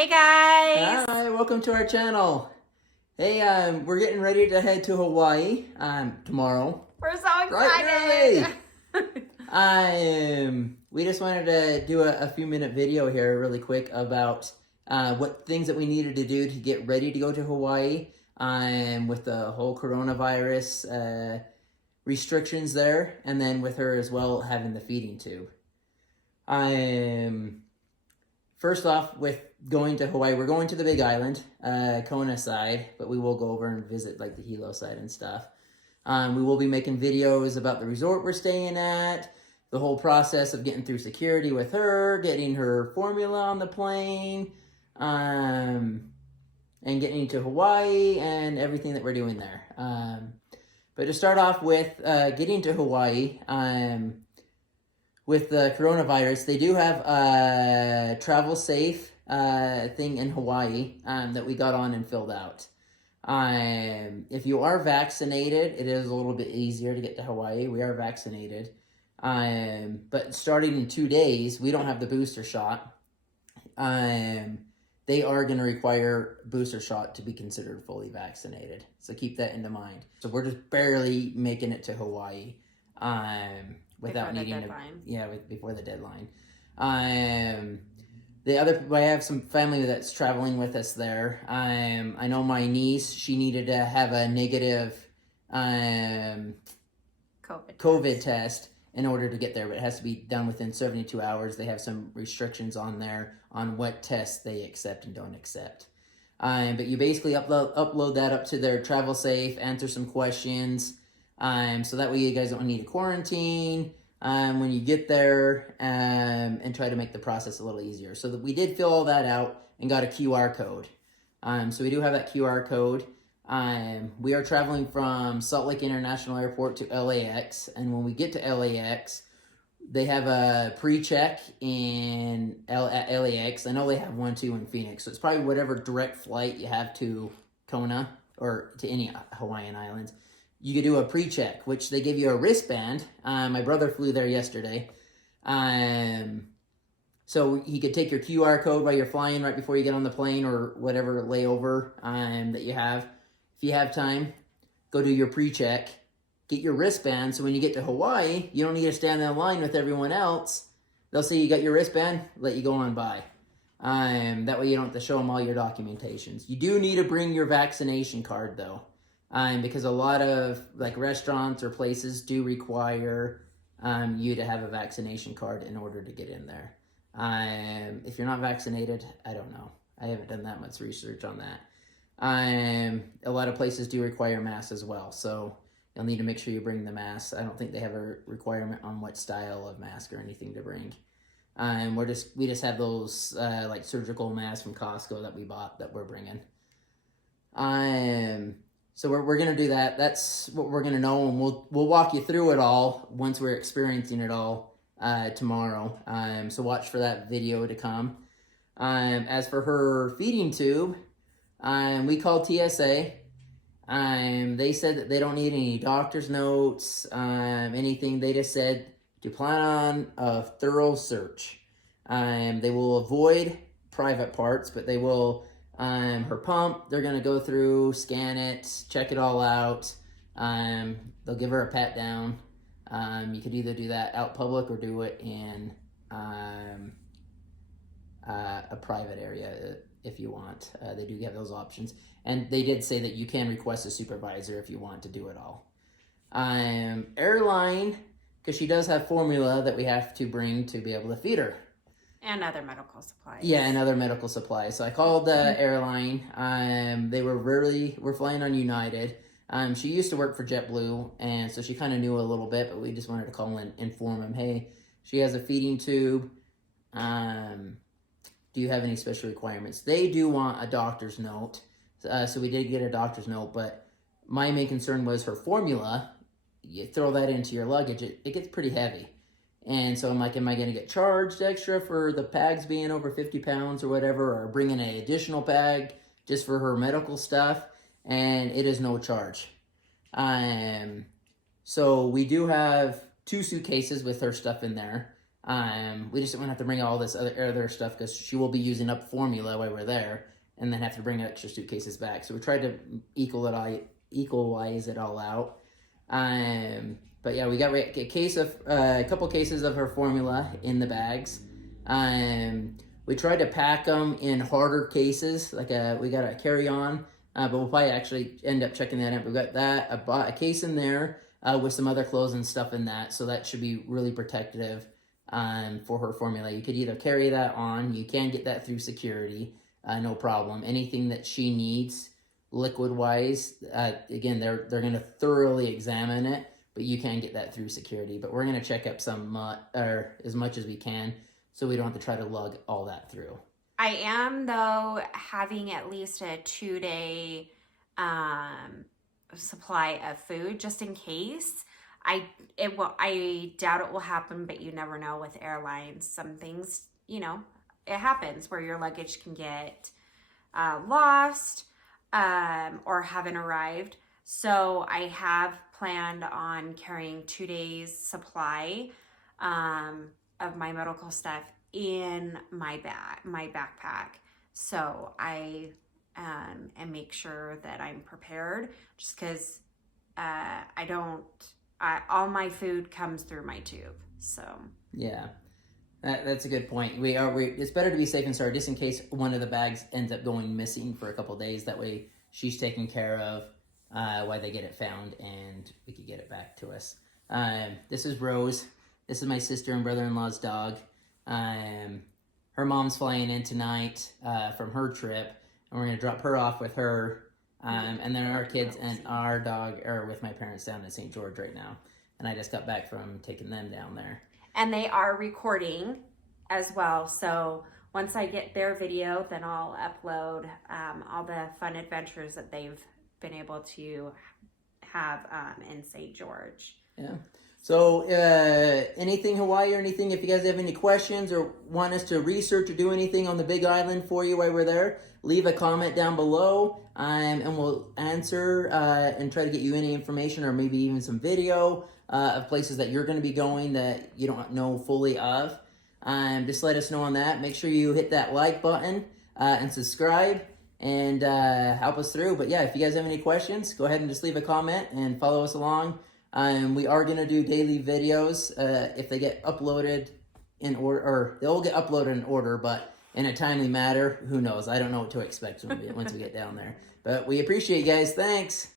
Hey guys! Hi, welcome to our channel. Hey, we're getting ready to head to Hawaii tomorrow. We're so Right, excited! we just wanted to do a few minute video here really quick about what things that we needed to do to get ready to go to Hawaii with the whole coronavirus restrictions there, and then with her as well having the feeding tube. First off, with going to Hawaii, we're going to the Big Island, Kona side, but we will go over and visit like the Hilo side and stuff. We will be making videos about the resort we're staying at, the whole process of getting through security with her, getting her formula on the plane, and getting to Hawaii and everything that we're doing there. But to start off with getting to Hawaii, with the coronavirus, they do have a travel safe thing in Hawaii that we got on and filled out. If you are vaccinated, it is a little bit easier to get to Hawaii. We are vaccinated. But starting in 2 days, we don't have the booster shot. They are going to require booster shot to be considered fully vaccinated. So keep that into mind. So we're just barely making it to Hawaii. Without needing before the deadline. I have some family that's traveling with us there. I know my niece, she needed to have a negative COVID test in order to get there, but it has to be done within 72 hours. They have some restrictions on there on what tests they accept and don't accept. But you basically upload that up to their travel safe, answer some questions, so that way you guys don't need to quarantine when you get there, and try to make the process a little easier. So that we did fill all that out and got a QR code. So we do have that QR code. We are traveling from Salt Lake International Airport to LAX, and when we get to LAX, they have a pre-check at LAX. I know they have one too in Phoenix, so it's probably whatever direct flight you have to Kona or to any Hawaiian islands. You could do a pre-check, which they give you a wristband. My brother flew there yesterday. So he could take your QR code while you're flying right before you get on the plane or whatever layover that you have. If you have time, go do your pre-check. Get your wristband, so when you get to Hawaii, you don't need to stand in line with everyone else. They'll say you got your wristband, let you go on by. That way you don't have to show them all your documentations. You do need to bring your vaccination card, though. Because a lot of like restaurants or places do require you to have a vaccination card in order to get in there. If you're not vaccinated, I don't know. I haven't done that much research on that. A lot of places do require masks as well, so you'll need to make sure you bring the masks. I don't think they have a requirement on what style of mask or anything to bring. We just have those like surgical masks from Costco that we bought that we're bringing. So we're going to do that. That's what we're going to know, and we'll walk you through it all once we're experiencing it all tomorrow. So watch for that video to come. As for her feeding tube, we called TSA. They said that they don't need any doctor's notes, anything. They just said to plan on a thorough search. They will avoid private parts, but they will... her pump, they're going to go through, scan it, check it all out. They'll give her a pat down. You could either do that out public or do it in a private area if you want. They do have those options. And they did say that you can request a supervisor if you want to do it all. Airline, because she does have formula that we have to bring to be able to feed her. And other medical supplies. Yeah, and other medical supplies. So I called the airline. We're flying on United. She used to work for JetBlue, and so she kind of knew a little bit, but we just wanted to call and inform him, hey, she has a feeding tube. Do you have any special requirements? They do want a doctor's note. So we did get a doctor's note, but my main concern was her formula. You throw that into your luggage, it gets pretty heavy. And so I'm like, am I going to get charged extra for the bags being over 50 pounds or whatever, or bring in an additional bag just for her medical stuff? And it is no charge. So we do have 2 suitcases with her stuff in there. We just didn't want to have to bring all this other stuff because she will be using up formula while we're there, and then have to bring extra suitcases back. So we tried to equalize it all out. But yeah, we got a couple cases of her formula in the bags. We tried to pack them in harder cases, we got a carry-on, but we'll probably actually end up checking that out. We've got a case in there with some other clothes and stuff in that, so that should be really protective for her formula. You could either carry that on, you can get that through security, no problem. Anything that she needs, liquid-wise, again, they're going to thoroughly examine it, but you can get that through security. But we're going to check up or as much as we can, so we don't have to try to lug all that through. I am, though, having at least a 2-day supply of food just in case. I doubt it will happen, but you never know with airlines. Some things, it happens where your luggage can get lost or haven't arrived. So I have planned on carrying 2 days supply of my medical stuff in my backpack. So I and make sure that I'm prepared, just because all my food comes through my tube. So yeah, that's a good point. It's better to be safe and sorry, just in case one of the bags ends up going missing for a couple of days. That way she's taken care of while they get it found, and we could get it back to us. This is Rose. This is my sister and brother-in-law's dog. Her mom's flying in tonight from her trip, and we're going to drop her off with her. And then our kids and our dog are with my parents down in St. George right now. And I just got back from taking them down there. And they are recording as well. So once I get their video, then I'll upload all the fun adventures that they've been able to have in St. George. Yeah. So anything Hawaii or anything, if you guys have any questions or want us to research or do anything on the Big Island for you while we're there, leave a comment down below, and we'll answer and try to get you any information or maybe even some video of places that you're going to be going that you don't know fully of. Just let us know on that. Make sure you hit that like button and subscribe and help us through. But yeah, if you guys have any questions, go ahead and just leave a comment and follow us along. We are going to do daily videos if they get uploaded in order, or they'll get uploaded in order, but in a timely manner. Who knows? I don't know what to expect once we get down there. But we appreciate you guys. Thanks.